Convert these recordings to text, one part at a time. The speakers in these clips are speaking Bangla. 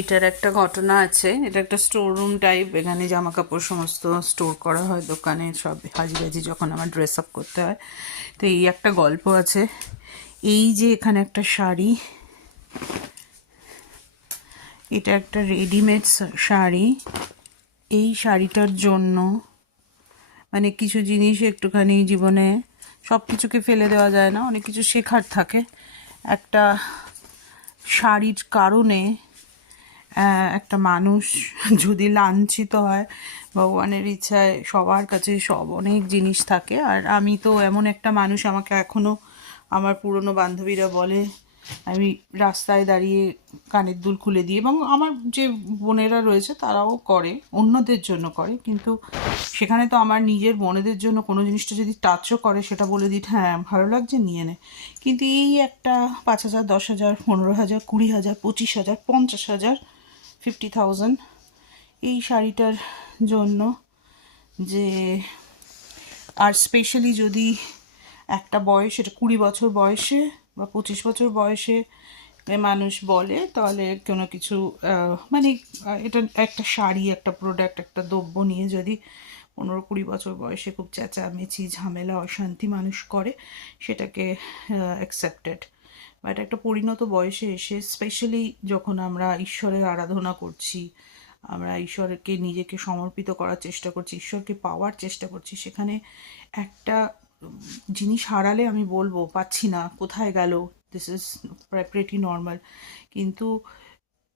এটার একটা ঘটনা আছে। এটা একটা স্টোর রুম টাইপ, এখানে জামা কাপড় সমস্ত স্টোর করা হয়, দোকানে সব হাজিবাজি যখন আমার ড্রেস আপ করতে হয়। তো এই একটা গল্প আছে। এই যে এখানে একটা শাড়ি, এটা একটা রেডিমেড শাড়ি। এই শাড়িটার জন্য মানে কিছু জিনিস একটুখানি জীবনে সব কিছুকে ফেলে দেওয়া যায় না, অনেক কিছু শেখার থাকে। একটা শাড়ির কারণে একটা মানুষ যদি লাঞ্ছিত হয়, ভগবানের ইচ্ছায় সবার কাছে সব অনেক জিনিস থাকে। আর আমি তো এমন একটা মানুষ, আমাকে এখনও আমার পুরনো বান্ধবীরা বলে আমি রাস্তায় দাঁড়িয়ে কানের দুল খুলে দিই, এবং আমার যে বোনেরা রয়েছে তারাও করে, অন্যদের জন্য করে, কিন্তু সেখানে তো আমার নিজের বোনেদের জন্য কোনো জিনিসটা যদি টাচও করে সেটা বলে দিই হ্যাঁ ভালো লাগছে নিয়ে নে। কিন্তু এই একটা 5,000, 10,000, 15,000, 20,000, 25,000, 50,000, 50,000 এই শাড়িটার জন্য, যে আর স্পেশালি যদি একটা বয়স, এটা 20 বছর বয়সে বা 25 বছর বয়সে মানুষ বলে, তাহলে কোনো কিছু মানে এটা একটা শাড়ি, একটা প্রোডাক্ট, একটা দ্রব্য নিয়ে যদি 15-20 বছর বয়সে খুব চেঁচামেচি, ঝামেলা, অশান্তি মানুষ করে, সেটাকে অ্যাকসেপ্টেড। বাট একটা পরিণত বয়সে এসে, স্পেশালি যখন আমরা ঈশ্বরের আরাধনা করছি, আমরা ঈশ্বরকে নিজেকে সমর্পিত করার চেষ্টা করছি, ঈশ্বরকে পাওয়ার চেষ্টা করছি, সেখানে একটা জিনিস হারালে আমি বলবো পাচ্ছি না, কোথায় গেল, দিস ইজ প্রেটি নর্মাল। কিন্তু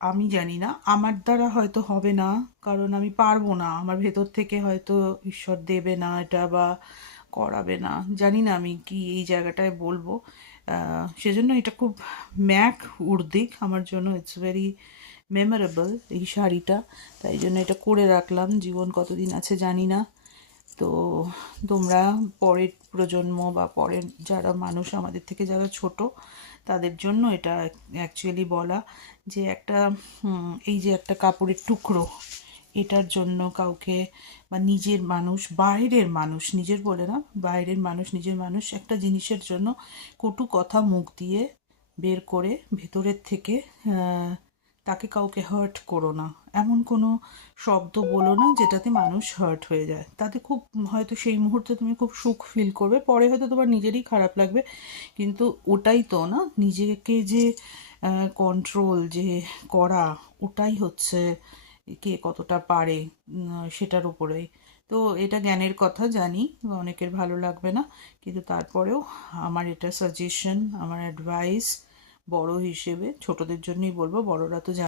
আমি জানি না, আমার দ্বারা হয়তো হবে না, কারণ আমি পারবো না, আমার ভেতর থেকে হয়তো ঈশ্বর দেবে না এটা, বা করাবে না, জানি না আমি কি এই জায়গাটায় বলবো। সেজন্য এটা খুব ম্যাক উর্দিক আমার জন্য, ইটস ভেরি মেমোরেবল এই শাড়িটা, তাই জন্য এটা করে রাখলাম। জীবন কতদিন আছে জানি না, তো তোমরা পরের প্রজন্ম বা পরের যারা মানুষ আমাদের থেকে যারা ছোট, তাদের জন্য এটা অ্যাকচুয়ালি বলা, যে একটা এই যে একটা কাপড়ের টুকরো, এটার জন্য কাউকে বা নিজের মানুষ, বাইরের মানুষ, নিজের বলে না, বাইরের মানুষ, নিজের মানুষ, একটা জিনিসের জন্য কটু কথা মুখ দিয়ে বের করে ভেতরের থেকে তাকে কাউকে হার্ট করো না, এমন কোনো শব্দ বলো না যেটাতে মানুষ হার্ট হয়ে যায়। তাতে খুব হয়তো সেই মুহূর্তে তুমি খুব সুখ ফিল করবে, পরে হয়তো তোমার নিজেরই খারাপ লাগবে, কিন্তু ওটাই তো না, নিজেকে যে কন্ট্রোল যে করা, ওটাই হচ্ছে কে কতটা পারে সেটার উপরেই। তো এটা জ্ঞানের কথা জানি, অনেকের ভালো লাগবে না, কিন্তু তারপরেও আমার এটা সাজেশন, আমার অ্যাডভাইস বড় হিসেবে, ছোটদের জন্যই বলবো, বড়রা তো